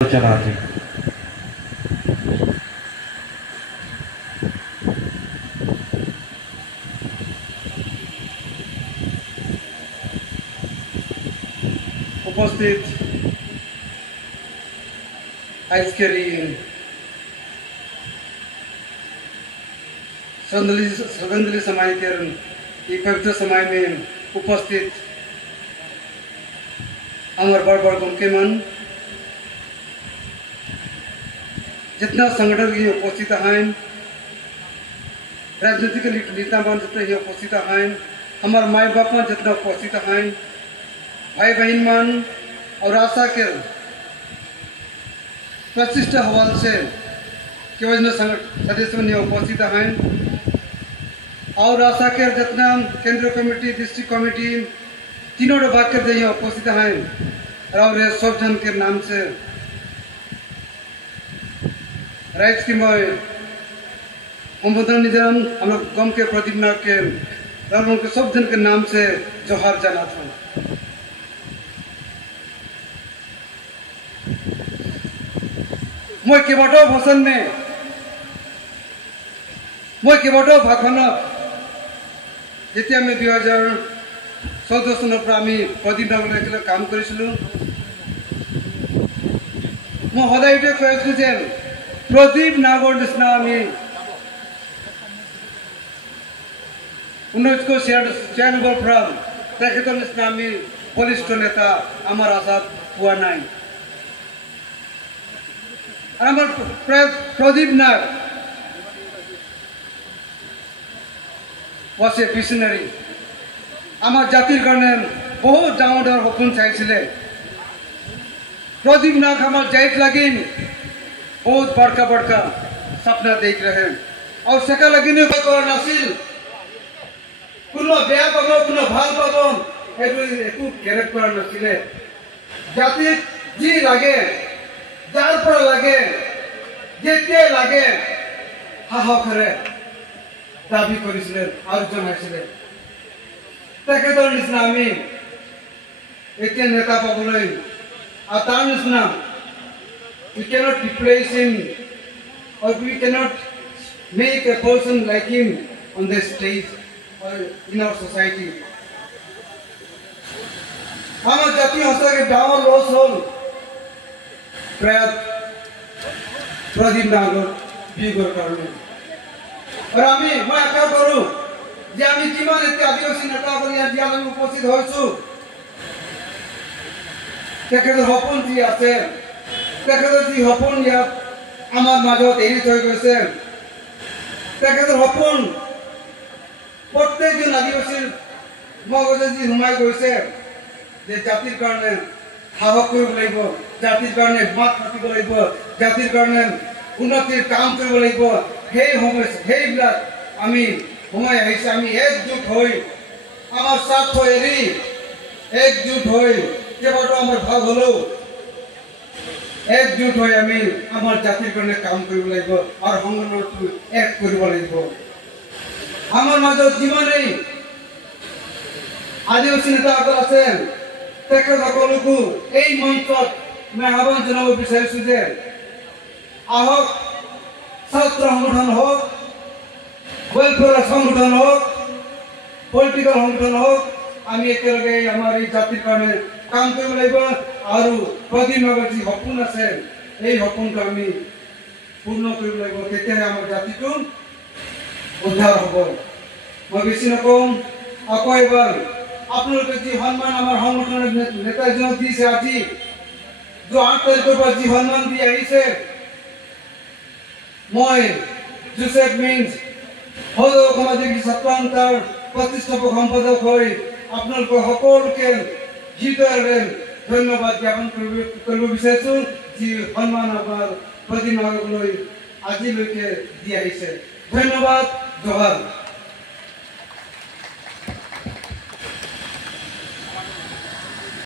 चलाते उपस्थित आजकरी श्रद्धांजलि समय के पवित्र समय में उपस्थित हमारे बड़ गुमके मन जितना संगठन की उपस्थित हैं राजनीतिक नेता मन जितना ही उपस्थित हैं हमारे माई बाप मन जितना उपस्थित हैं भाई बहन मन और आशा के प्रतिष्ठा हवाले से के वजह सदस्य मन उपस्थित हैं और आशा के जितना केंद्रीय कमेटी डिस्ट्रिक्ट कमेटी तीनों भाग के यहाँ उपस्थित हैं और ये सब जन के नाम से राइट की मैं संबोधन निधन हम लोग गम के प्रदीप नाग के उनके सब जन के नाम से जोहार जाना था। मैं केवटो भाषण में मैं केवटो भाषण जेतिया मैं 2014 सनर आमी प्रदीप नागर एकेलगे काम करिसिलो मैं सदाय एटा कइछु जे प्रदीप नागर निचिना आमी 19 को चयन फ्रम तेखेतर निचिना आमी बलिष्ठ नेता आमार आशा पुआ नाई और आमार प्रदीप नाग was a visionary आमार जातिर कारणे बहुत डाঙर सपन चाइছিলে प्रदीप नाग आमार जाइत लागिन बहुत बड़का बड़का सपना देख रहे और सेका लगिन कर नासिल कोनो बेया पाबो कोनो ভাল पाबो एकु केरेक्ट कर नासिले जाति जी लागे जार पर लागे जेते लागे हाहा करे दाबी करिছিলেন আর জনাইছিলেন তেখেতৰ নিচিনা আমি এতিয়া নেতা পাবলৈ আর তার নিচিনা we cannot replace him or we cannot make a person like him on the stage or in our society আমার জাতি হস্তাকে ডাঙর লস হল প্রয়াত প্রদীপ নাগর বিগর কারণে और मैं आशा करूँ जे आमी जिमान एते आदिवासी नेता यहाँ उपस्थित होइछु तेखेतर सपन जी आछे तेखेतर जी सपन यात आमार माझत एरि थई गइছে तेखेतर सपन प्रत्येकजन आदिवासीर मगजे जी हुमाय गइছে जे जातिर कारणे साहस करिब লাগিব जातिर कारणे मात मातिब লাগিব जातिर कारणे उन्नतिर काम करिब লাগিব সেইবিলাক আমি সময় আহিছে আমি একজুট হই আমার স্বার্থ এরি একজুট হই কেবলটা আমার ভাগ হলো একজুট হই আমি আমার জাতির কারণে কাম কৰিব লাগিব আৰ সংগঠনটো এক কৰিব লাগিব আমার মাজত যিমানেই আদিবাসী নেতাসকল আছে তেখেতসকলকো এই মঞ্চত মই আহ্বান জনাব বিচাৰিছো যে আহক ছাত্র সংগঠন হোক ওয়েলফেয়ার সংগঠন হোক পলিটিক্যাল সংগঠন হোক আমি একেলগে আমার এই জাতির কারণে কাম কৰিব লাগিব আৰ প্ৰদীপ নাগৰ যি সপোন আছে এই সপোনটো আমি পূৰ্ণ কৰিব লাগিব তেতিয়াহে আমাৰ জাতিটো উদ্ধাৰ হ'ব মই বেছি নকওঁ আকৌ এবাৰ আপোনালোকে যি সন্মান আমাৰ সংগঠনৰ নেতাজনক দিছে আজি যে 8 তাৰিখৰ পৰা যি সন্মান দি আহিছে মই জোসেফ মিন্স হলো সামাজিক ছাত্ৰান্তাৰ প্ৰতিষ্ঠাপক সম্পাদক হই আপনাদেৰ সকলকে হৃদয়েৰ ধন্যবাদ জ্ঞাপন কৰব বিচাৰিছো যি সন্মান আমাৰ প্ৰদীপ নাগৰলৈ আজিলৈকে দি আহিছে ধন্যবাদ জোহাৰ।